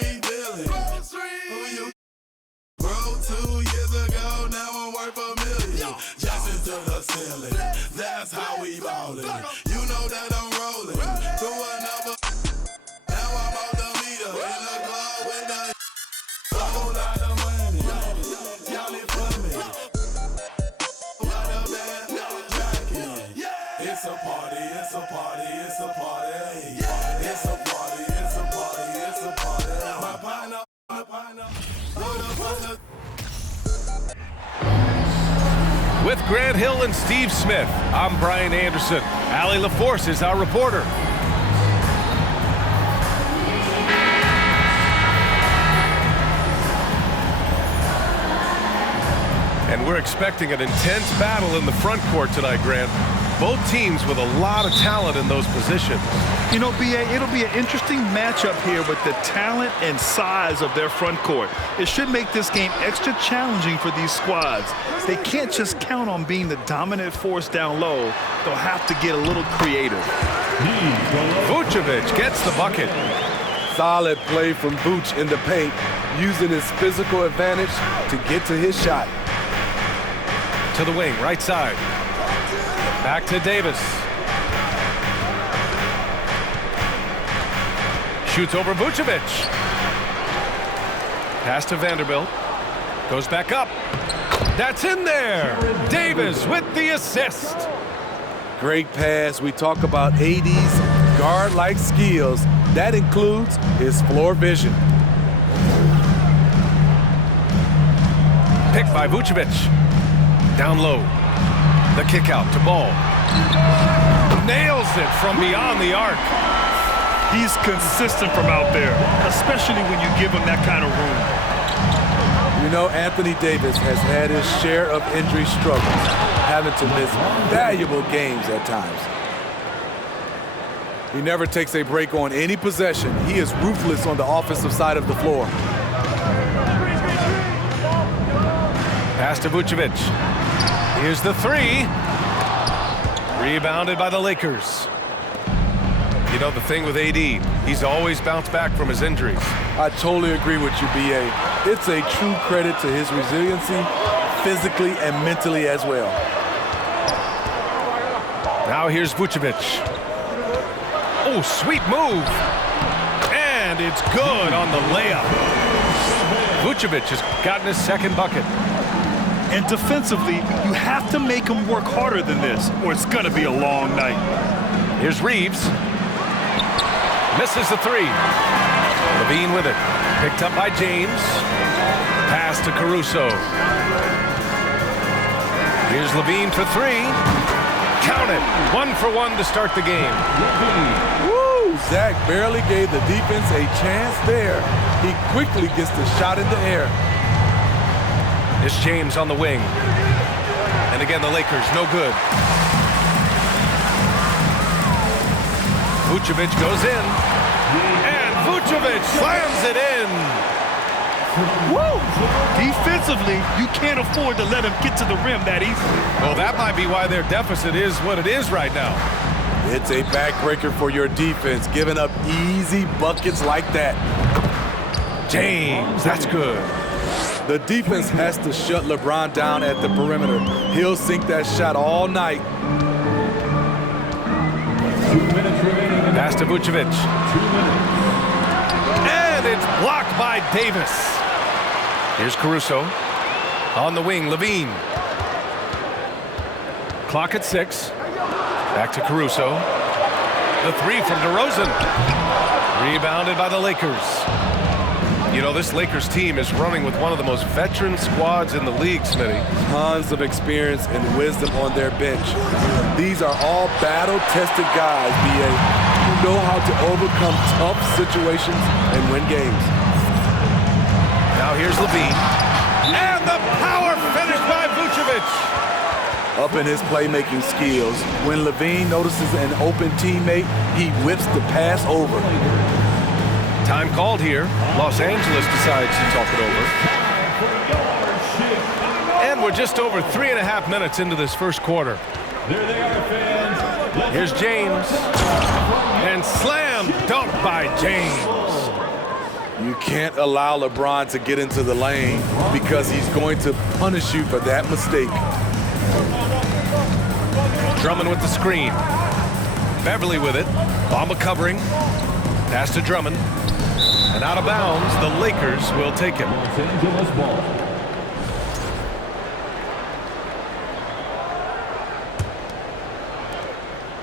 we dealing? Who you? Broke 2 years ago, now I'm worth $1 million. Jackson to the ceiling, that's how we ballin'. You know that I'm rolling through another. Now I'm out the meter in the club with the whole lot of money. Y'all it for me. It's a party, it's a party, it's a party. It's a party, it's a party, it's a party. My partner. With Grant Hill and Steve Smith, I'm Brian Anderson. Allie LaForce is our reporter. And we're expecting an intense battle in the front court tonight, Grant. Both teams with a lot of talent in those positions. You know, B.A., it'll be an interesting matchup here with the talent and size of their front court. It should make this game extra challenging for these squads. They can't just count on being the dominant force down low. They'll have to get a little creative. Vucevic gets the bucket. Solid play from Vooch in the paint, using his physical advantage to get to his shot. To the wing, right side. Back to Davis. Shoots over Vucevic. Pass to Vanderbilt. Goes back up. That's in there. Davis with the assist. Great pass. We talk about AD's guard-like skills. That includes his floor vision. Picked by Vucevic. Down low. The kick out to Ball. Nails it from beyond the arc. He's consistent from out there, especially when you give him that kind of room. You know, Anthony Davis has had his share of injury struggles, having to miss valuable games at times. He never takes a break on any possession. He is ruthless on the offensive side of the floor. Pass to Vucevic. Here's the three. Rebounded by the Lakers. You know, the thing with AD, he's always bounced back from his injuries. I totally agree with you, B.A. It's a true credit to his resiliency, physically and mentally as well. Now here's Vucevic. Oh, sweet move. And it's good on the layup. Vucevic has gotten his second bucket. And defensively, you have to make him work harder than this, or it's going to be a long night. Here's Reeves. Misses the three. Levine with it. Picked up by James. Pass to Caruso. Here's Levine for three. Count it. 1 for 1 to start the game. Woo! Zach barely gave the defense a chance there. He quickly gets the shot in the air. It's James on the wing. And again, the Lakers, no good. Vucevic goes in. And Vucevic slams it in. Woo! Defensively, you can't afford to let him get to the rim that easy. Well, that might be why their deficit is what it is right now. It's a backbreaker for your defense, giving up easy buckets like that. James, that's good. The defense has to shut LeBron down at the perimeter. He'll sink that shot all night. 2 minutes remaining. Pass to Vucevic. 2 minutes. And it's blocked by Davis. Here's Caruso. On the wing, Levine. Clock at 6. Back to Caruso. The three from DeRozan. Rebounded by the Lakers. You know, this Lakers team is running with one of the most veteran squads in the league, Smitty. Tons of experience and wisdom on their bench. These are all battle-tested guys, B.A., who know how to overcome tough situations and win games. Now here's Levine. And the power finish by Vucevic. Up in his playmaking skills, when Levine notices an open teammate, he whips the pass over. Time called here. Los Angeles decides to talk it over. And we're just over 3.5 minutes into this first quarter. There they are, fans. Here's James. And slam dunk by James. You can't allow LeBron to get into the lane because he's going to punish you for that mistake. Drummond with the screen. Beverly with it. Bamba covering. Pass to Drummond. And out of bounds, the Lakers will take it. Los Angeles ball.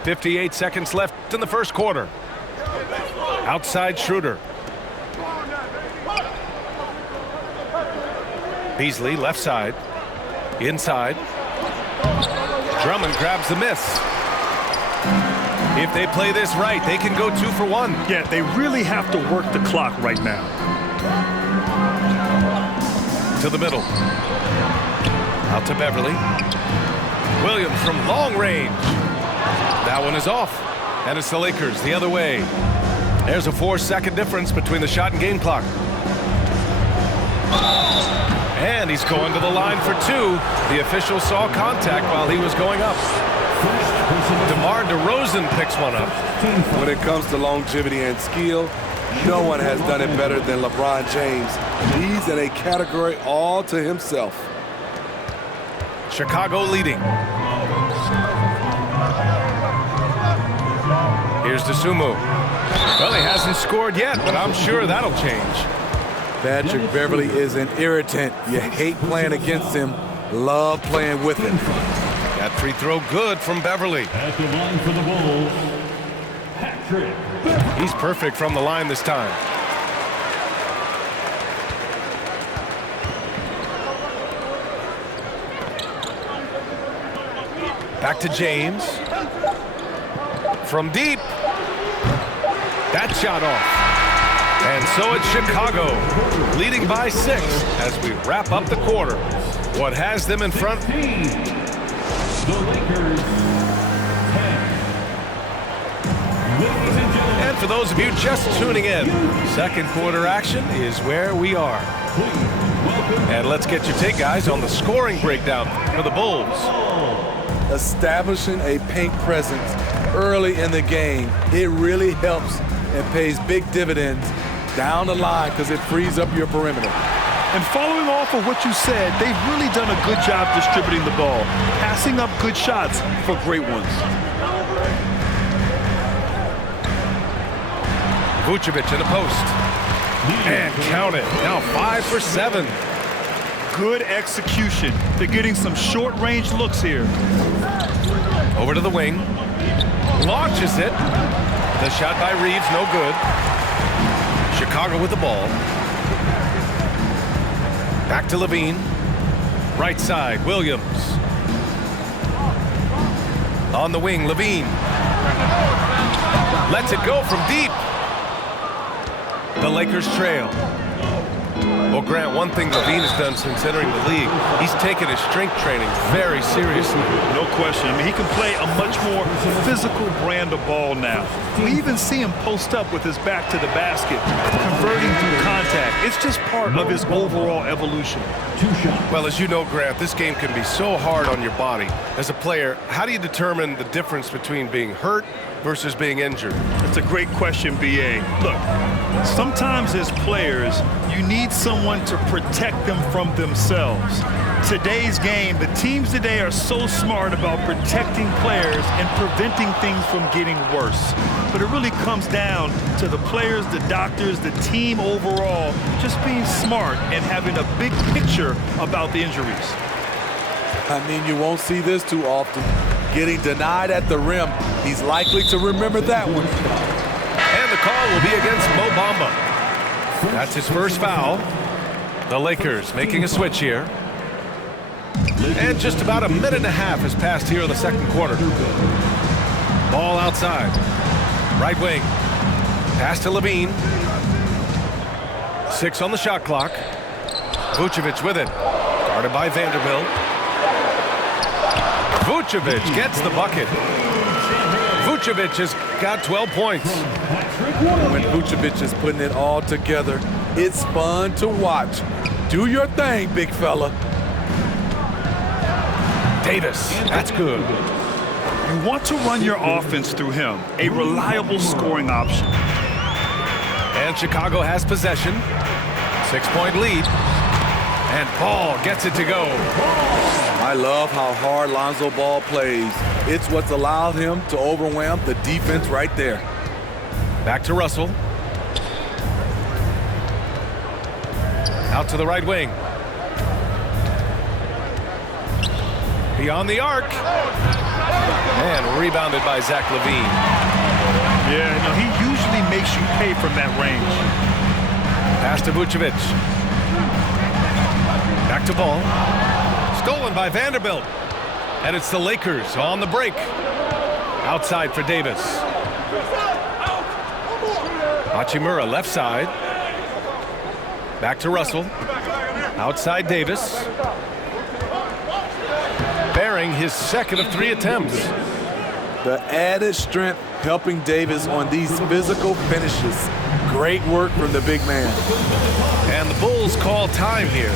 .58 seconds left in the first quarter. Outside Schroeder. Beasley left side. Inside. Drummond grabs the miss. If they play this right, they can go 2 for 1. Yeah, they really have to work the clock right now. To the middle. Out to Beverly. Williams from long range. That one is off. And it's the Lakers the other way. There's a 4-second difference between the shot and game clock. And he's going to the line for 2. The official saw contact while he was going up. DeMar DeRozan picks one up. When it comes to longevity and skill, no one has done it better than LeBron James. He's in a category all to himself. Chicago leading. Here's DeSumo. Well, he hasn't scored yet, but I'm sure that'll change. Patrick Beverly is an irritant. You hate playing against him, love playing with him. That free throw good from Beverly. At the line for the Bulls, Patrick Beverly. He's perfect from the line this time. Back to James. From deep. That shot off. And so it's Chicago, leading by 6 as we wrap up the quarter. What has them in front? 15. The Lakers 10. Ladies and gentlemen. And for those of you just tuning in, second quarter action is where we are. Please welcome And let's get your take, guys, on the scoring breakdown for the Bulls. Establishing a paint presence early in the game, it really helps and pays big dividends down the line because it frees up your perimeter. And following off of what you said, they've really done a good job distributing the ball, passing up good shots for great ones. Vucevic in the post. And count it. Now 5 for 7. Good execution. They're getting some short-range looks here. Over to the wing. Launches it. The shot by Reeves, no good. Chicago with the ball. Back to Levine. Right side, Williams. On the wing, Levine. Lets it go from deep. The Lakers trail. Well, Grant, one thing Levine has done since entering the league, he's taken his strength training very seriously. No question. I mean, he can play a much more physical brand of ball now. We even see him post up with his back to the basket, converting through contact. It's just part of his overall evolution. 2 shots. Well, as you know, Grant, this game can be so hard on your body. As a player, how do you determine the difference between being hurt versus being injured? That's a great question, B.A. Look, sometimes as players, you need someone to protect them from themselves. Today's game, the teams today are so smart about protecting players and preventing things from getting worse. But it really comes down to the players, the doctors, the team overall, just being smart and having a big picture about the injuries. I mean, you won't see this too often. Getting denied at the rim, he's likely to remember that one. And the call will be against Mo Bamba. That's his first foul. The Lakers making a switch here. And just about a minute and a half has passed here in the second quarter. Ball outside. Right wing. Pass to Levine. 6 on the shot clock. Vucevic with it. Guarded by Vanderbilt. Vucevic gets the bucket. Vucevic has got 12 points. When Vucevic is putting it all together, it's fun to watch. Do your thing, big fella. Davis, that's good. You want to run your offense through him, a reliable scoring option. And Chicago has possession. 6-point lead. And Ball gets it to go. I love how hard Lonzo Ball plays. It's what's allowed him to overwhelm the defense right there. Back to Russell. Out to the right wing. Beyond the arc. And rebounded by Zach LaVine. Yeah, no, he usually makes you pay from that range. Pass to Vucevic. Back to Ball. Stolen by Vanderbilt. And it's the Lakers on the break. Outside for Davis. Hachimura left side. Back to Russell. Outside Davis. Bearing his second of 3 attempts. The added strength helping Davis on these physical finishes. Great work from the big man. And the Bulls call time here.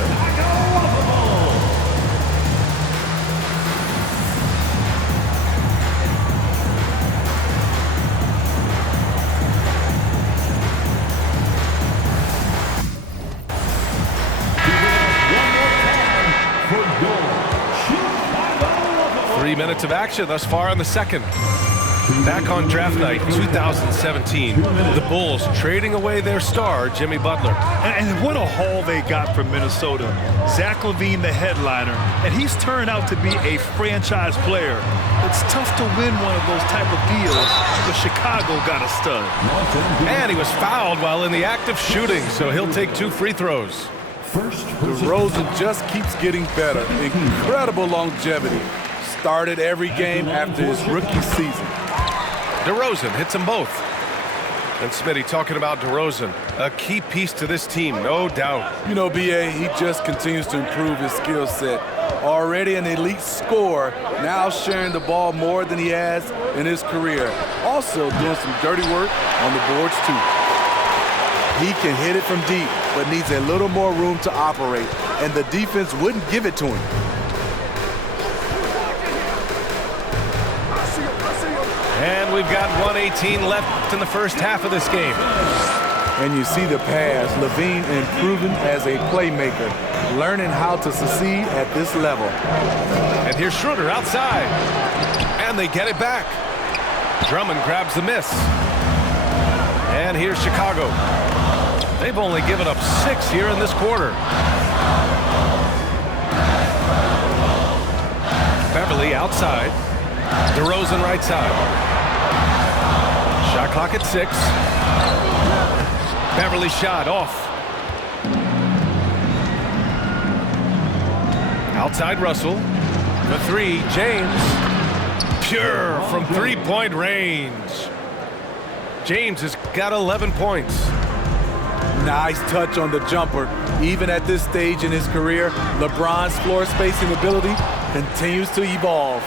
Chicago. 3 minutes of action thus far in the second. Back on draft night 2017, the Bulls trading away their star, Jimmy Butler. And what a haul they got from Minnesota. Zach LaVine, the headliner, and he's turned out to be a franchise player. It's tough to win one of those type of deals, but Chicago got a stud. And he was fouled while in the act of shooting, so he'll take 2 free throws. DeRozan just keeps getting better. Incredible longevity. Started every game after his rookie season. DeRozan hits them both. And Smitty talking about DeRozan, a key piece to this team, no doubt. You know, B.A., he just continues to improve his skill set. Already an elite scorer, now sharing the ball more than he has in his career. Also doing some dirty work on the boards, too. He can hit it from deep, but needs a little more room to operate, and the defense wouldn't give it to him. And we've got 1:18 left in the first half of this game. And you see the pass, LaVine improving as a playmaker, learning how to succeed at this level. And here's Schroeder outside. And they get it back. Drummond grabs the miss. And here's Chicago. They've only given up 6 here in this quarter. Beverly outside. DeRozan right side. Shot clock at 6. Beverly shot off. Outside Russell. The 3, James. Pure from 3-point range. James has got 11 points. Nice touch on the jumper. Even at this stage in his career, LeBron's floor spacing ability continues to evolve.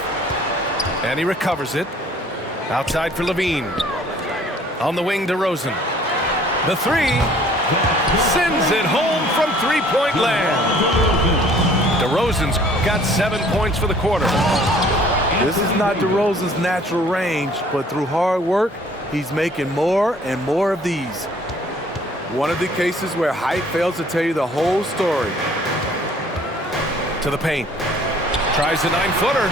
And he recovers it. Outside for LaVine. On the wing, DeRozan. The 3 sends it home from 3-point land. DeRozan's got 7 points for the quarter. This is not DeRozan's natural range, but through hard work, he's making more and more of these. One of the cases where height fails to tell you the whole story. To the paint. Tries the 9-footer.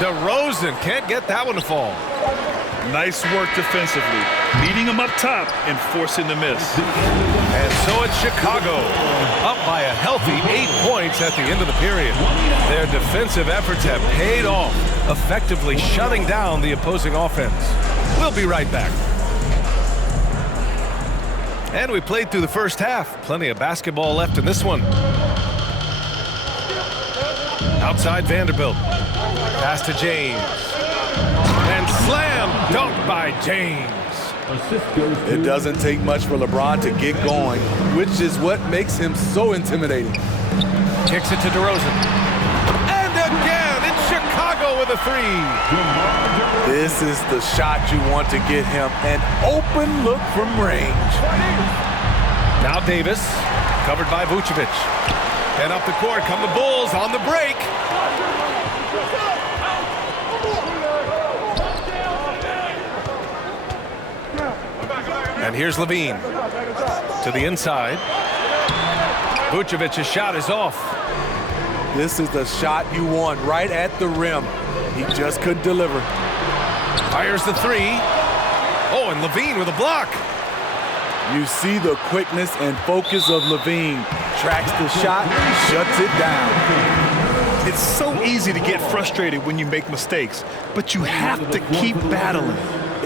DeRozan can't get that one to fall. Nice work defensively, beating him up top and forcing the miss. And so it's Chicago, up by a healthy 8 points at the end of the period. Their defensive efforts have paid off, effectively shutting down the opposing offense. We'll be right back. And we played through the first half. Plenty of basketball left in this one. Outside Vanderbilt. Pass to James. And slam dunk by James. It doesn't take much for LeBron to get going, which is what makes him so intimidating. Kicks it to DeRozan. And again, it's Chicago with a 3. This is the shot you want to get him. An open look from range. Now Davis, covered by Vucevic. And up the court come the Bulls on the break. And here's Levine to the inside. Vucevic's shot is off. This is the shot you want right at the rim. He just couldn't deliver. Fires the three. Oh, and Levine with a block. You see the quickness and focus of Levine. Tracks the shot, shuts it down. It's so easy to get frustrated when you make mistakes, but you have to keep battling.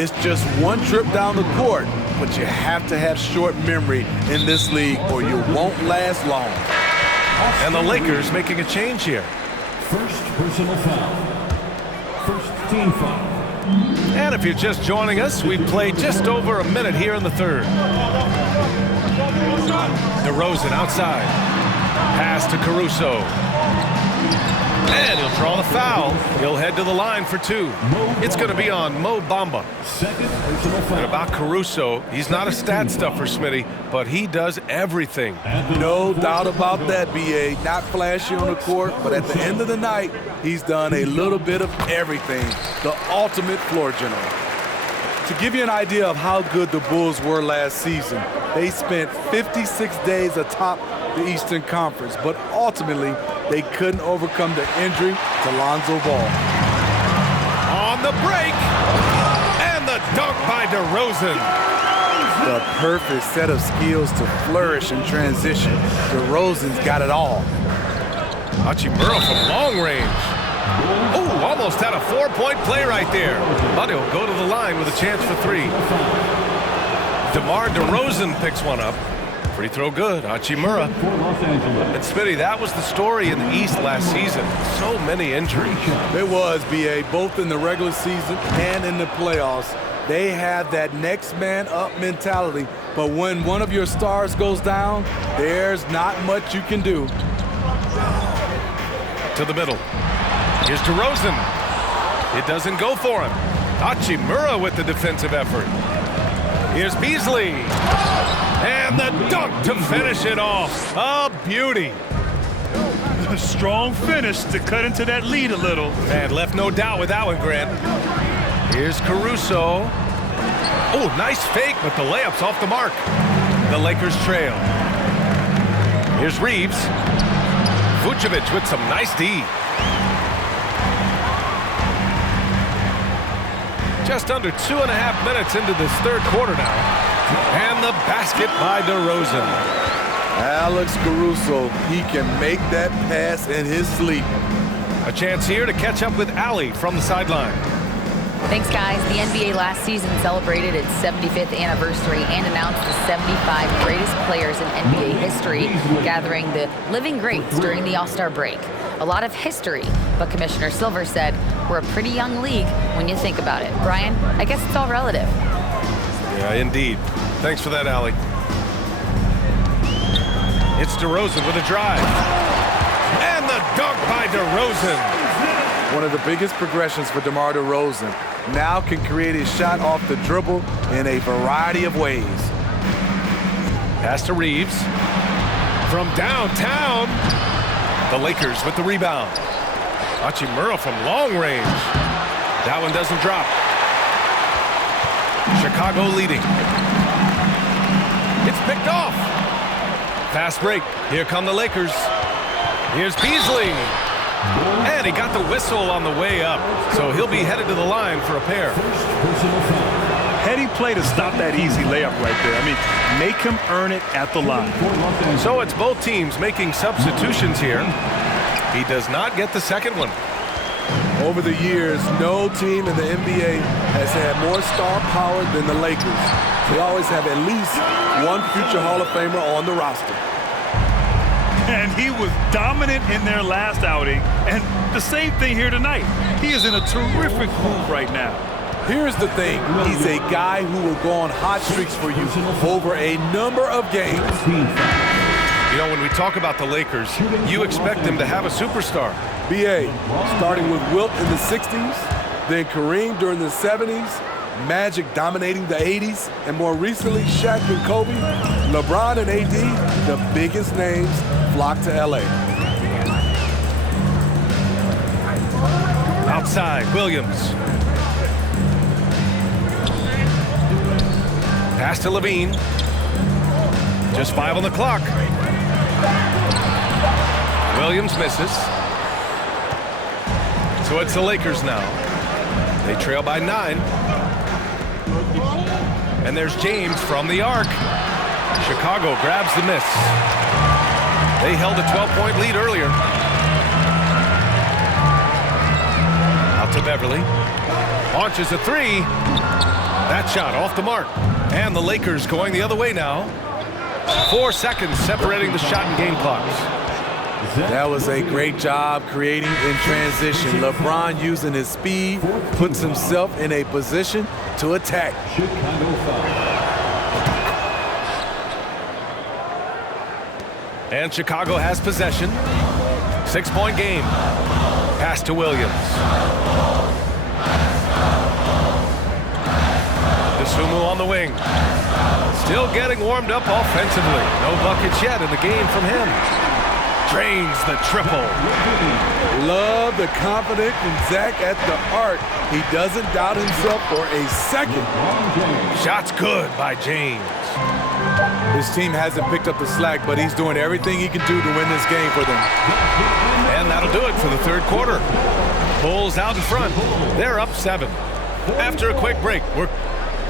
It's just one trip down the court, but you have to have short memory in this league or you won't last long. And the Lakers making a change here. First personal foul. First team foul. And if you're just joining us, we've played just over a minute here in the third. DeRozan outside. Pass to Caruso. And he'll draw the foul. He'll head to the line for two. It's going to be on Mo Bamba. Second personal foul. And about Caruso, he's not a stat stuffer, Smitty, but he does everything. No doubt about that, B.A. Not flashy on the court, but at the end of the night, he's done a little bit of everything. The ultimate floor general. To give you an idea of how good the Bulls were last season, they spent 56 days atop the Eastern Conference, but ultimately, they couldn't overcome the injury to Lonzo Ball. On the break, and the dunk by DeRozan. The perfect set of skills to flourish in transition. DeRozan's got it all. Hachimura from long range. Oh, almost had a 4-point play right there. But he'll go to the line with a chance for three. DeMar DeRozan picks one up. Free throw good, Hachimura. For Los Angeles. And Smitty, that was the story in the East last season. So many injuries. It was, B.A., both in the regular season and in the playoffs. They have that next man up mentality, but when one of your stars goes down, there's not much you can do. To the middle. Here's DeRozan. It doesn't go for him. Hachimura with the defensive effort. Here's Beasley. And the dunk to finish it off. A beauty. A strong finish to cut into that lead a little. And left no doubt with that one, Grant. Here's Caruso. Oh, nice fake, but the layup's off the mark. The Lakers trail. Here's Reeves. Vucevic with some nice D. Just under 2.5 minutes into this third quarter now. And the basket by DeRozan. Alex Caruso, he can make that pass in his sleep. A chance here to catch up with Allie from the sideline. Thanks, guys. The NBA last season celebrated its 75th anniversary and announced the 75 greatest players in NBA history, gathering the living greats during the All-Star break. A lot of history, but Commissioner Silver said we're a pretty young league when you think about it. Brian, I guess it's all relative. Yeah, indeed. Thanks for that, Allie. It's DeRozan with a drive. And the dunk by DeRozan. One of the biggest progressions for DeMar DeRozan. Now can create his shot off the dribble in a variety of ways. Pass to Reeves. From downtown. The Lakers with the rebound. Hachimura from long range. That one doesn't drop. Chicago leading. It's picked off. Fast break. Here come the Lakers. Here's Beasley. And he got the whistle on the way up. So he'll be headed to the line for a pair. Heady play to stop that easy layup right there. I mean, make him earn it at the line. So it's both teams making substitutions here. He does not get the second one. Over the years, no team in the NBA has had more star power than the Lakers. They always have at least one future Hall of Famer on the roster. And he was dominant in their last outing. And the same thing here tonight. He is in a terrific move right now. Here's the thing. He's a guy who will go on hot streaks for you over a number of games. You know, when we talk about the Lakers, you expect them to have a superstar. B.A., starting with Wilt in the 60s, then Kareem during the 70s, Magic dominating the 80s, and more recently Shaq and Kobe, LeBron and AD, the biggest names flock to L.A. Outside, Williams. Pass to Levine. Just 5 on the clock. Williams misses. So it's the Lakers now. They trail by 9. And there's James from the arc. Chicago grabs the miss. They held a 12-point lead earlier. Out to Beverly. Launches a 3. That shot off the mark. And the Lakers going the other way now. 4 seconds separating the shot and game clocks. That was a great job creating in transition. LeBron, using his speed, puts himself in a position to attack. Chicago foul. And Chicago has possession. 6-point game. Pass to Williams. DeSumo on the wing. Still getting warmed up offensively. No buckets yet in the game from him. Drains the triple. Love the confidence from Zach at the arc. He doesn't doubt himself for a second. Shot's good by James. His team hasn't picked up the slack, but he's doing everything he can do to win this game for them. And that'll do it for the third quarter. Bulls out in front. They're up 7. After a quick break, we're...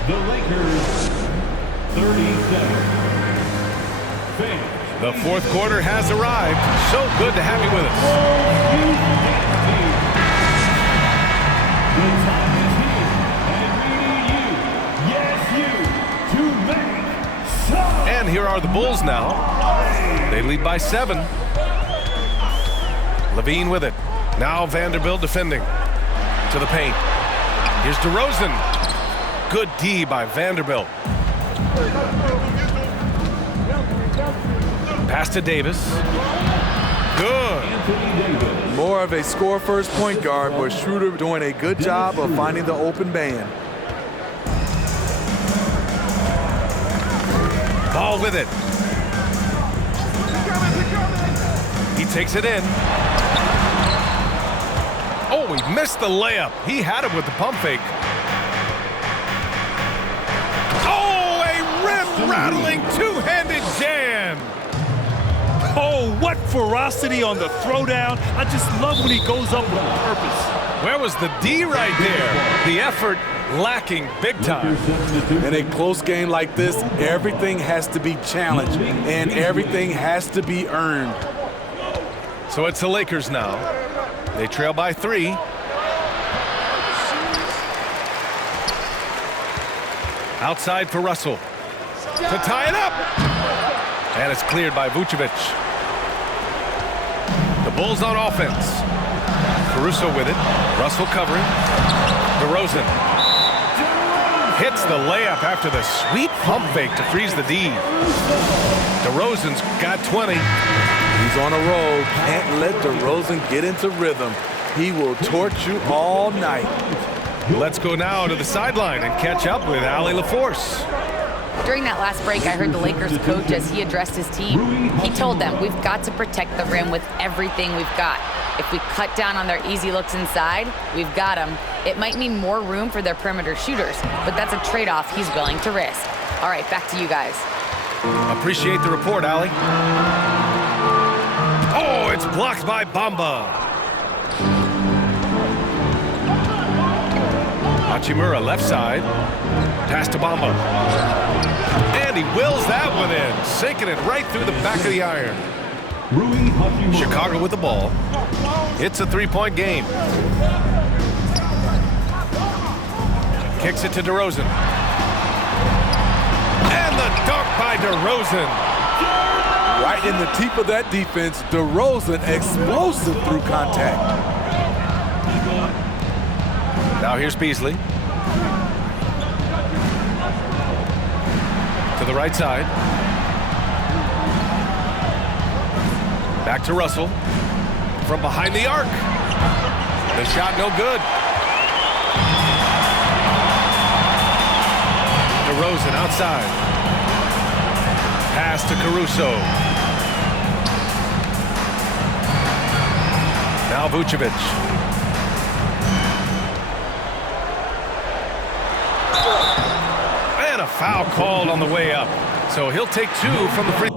The Lakers, 37. Fans. The fourth quarter has arrived. So good to have you with us. The time is here, and we need you, yes you, to make some. And here are the Bulls now. They lead by 7. Levine with it. Now Vanderbilt defending. To the paint. Here's DeRozan. Good D by Vanderbilt. Pass to Davis. Good. More of a score-first point guard, but Schroeder doing a good job of finding the open man. Ball with it. He takes it in. Oh, he missed the layup. He had it with the pump fake. Oh, a rim-rattling two-handed jam. Oh, what ferocity on the throwdown. I just love when he goes up with purpose. Where was the D right there? The effort lacking big time. In a close game like this, everything has to be challenged, and everything has to be earned. So it's the Lakers now. They trail by 3. Outside for Russell. To tie it up. And it's cleared by Vucevic. The Bulls on offense. Caruso with it. Russell covering. DeRozan hits the layup after the sweet pump fake to freeze the D. DeRozan's got 20. He's on a roll. Can't let DeRozan get into rhythm. He will torch you all night. Let's go now to the sideline and catch up with Allie LaForce. During that last break, I heard the Lakers coach as he addressed his team. He told them, we've got to protect the rim with everything we've got. If we cut down on their easy looks inside, we've got them. It might mean more room for their perimeter shooters, but that's a trade-off he's willing to risk. All right, back to you guys. Appreciate the report, Allie. Oh, it's blocked by Bamba. Hachimura left side. Pass to Bamba. And he wills that one in, sinking it right through the back of the iron. Chicago with the ball. It's a 3-point game. Kicks it to DeRozan. And the dunk by DeRozan. Right in the teeth of that defense, DeRozan explosive through contact. Now here's Beasley. To the right side. Back to Russell. From behind the arc. The shot no good. DeRozan outside. Pass to Caruso. Now Vucevic. foul called on the way up. So he'll take 2 from the free.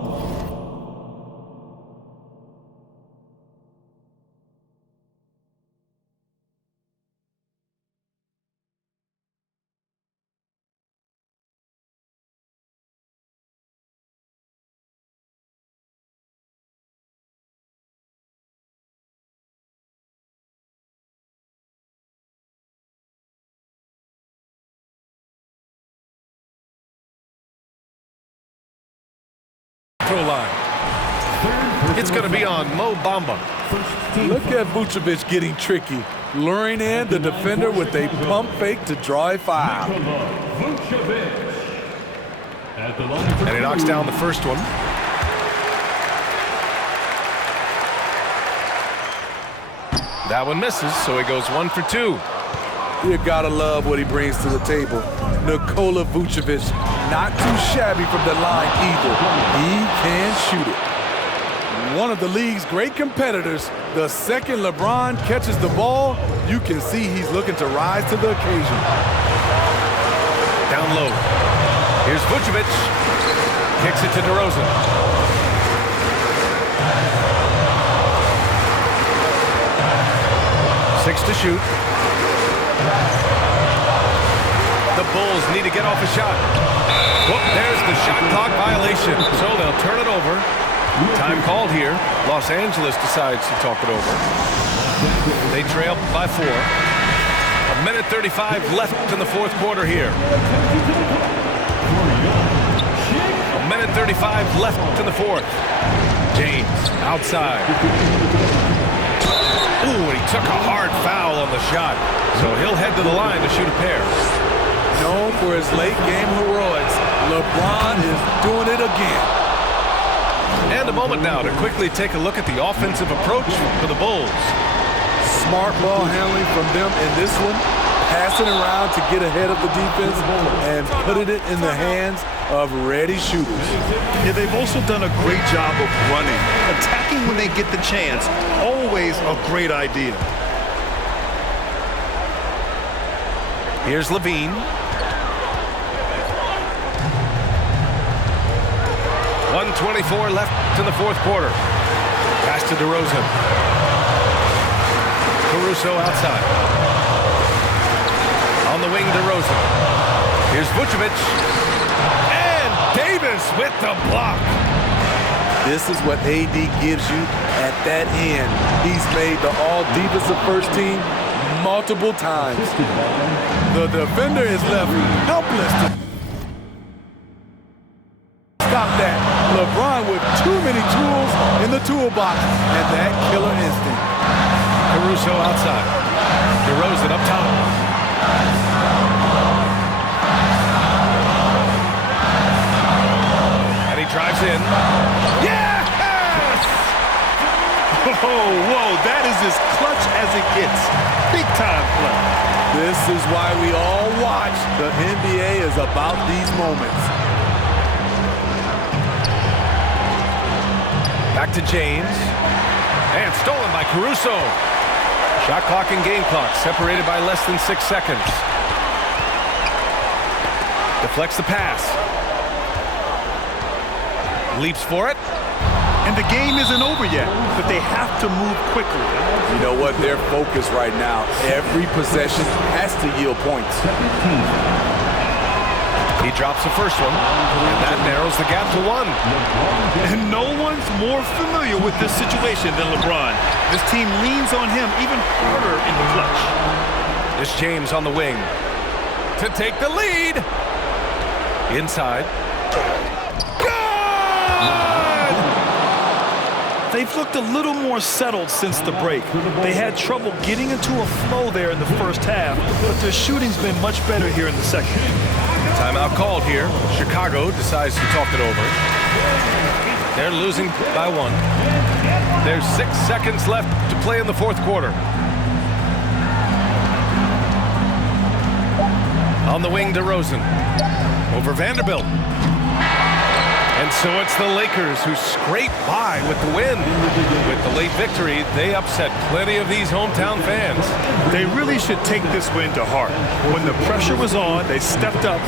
Line. It's going to be on Mo Bamba. Look at Vucevic getting tricky, luring in the defender with a pump fake to draw a foul. And he knocks down the first one. That one misses, so he goes 1 for 2. You gotta love what he brings to the table. Nikola Vucevic, not too shabby from the line either. He can shoot it. One of the league's great competitors. The second LeBron catches the ball, you can see he's looking to rise to the occasion. Down low. Here's Vucevic. Kicks it to DeRozan. Six to shoot. The Bulls need to get off a shot. Whoop, there's the shot clock violation. So they'll turn it over. Time called here. Los Angeles decides to talk it over. They trail by 4. 1:35 left in the fourth quarter here. 1:35 left in the fourth. James outside. Ooh, and he took a hard foul on the shot. So he'll head to the line to shoot a pair. Known for his late game heroics, LeBron is doing it again. And a moment now to quickly take a look at the offensive approach for the Bulls. Smart ball handling from them in this one, passing around to get ahead of the defense and putting it in the hands of ready shooters. Yeah, they've also done a great job of running. Attacking when they get the chance, always a great idea. Here's Levine. 1:24 left in the fourth quarter. Pass to DeRozan. Caruso outside. On the wing, DeRozan. Here's Vucevic. And Davis with the block. This is what AD gives you at that end. He's made the all-defensive first team multiple times. The defender is left helpless to stop that. LeBron with too many tools in the toolbox and that killer instinct. Caruso outside. DeRozan up top. And he drives in. Yes! Whoa, that is as clutch as it gets. Big time play. This is why we all watch. The NBA is about these moments. Back to James. And stolen by Caruso. Shot clock and game clock separated by less than 6 seconds. Deflects the pass. Leaps for it. And the game isn't over yet, but they have to move quickly. You know what? They're focused right now. Every possession has to yield points. He drops the first one, and that narrows the gap to 1. And no one's more familiar with this situation than LeBron. This team leans on him even harder in the clutch. This James on the wing to take the lead. Inside. Good! They've looked a little more settled since the break. They had trouble getting into a flow there in the first half, but their shooting's been much better here in the second. Timeout called here. Chicago decides to talk it over. They're losing by 1. There's 6 seconds left to play in the fourth quarter. On the wing, DeRozan. Over Vanderbilt. And so it's the Lakers who scrape by with the win. With the late victory, they upset plenty of these hometown fans. They really should take this win to heart. When the pressure was on, they stepped up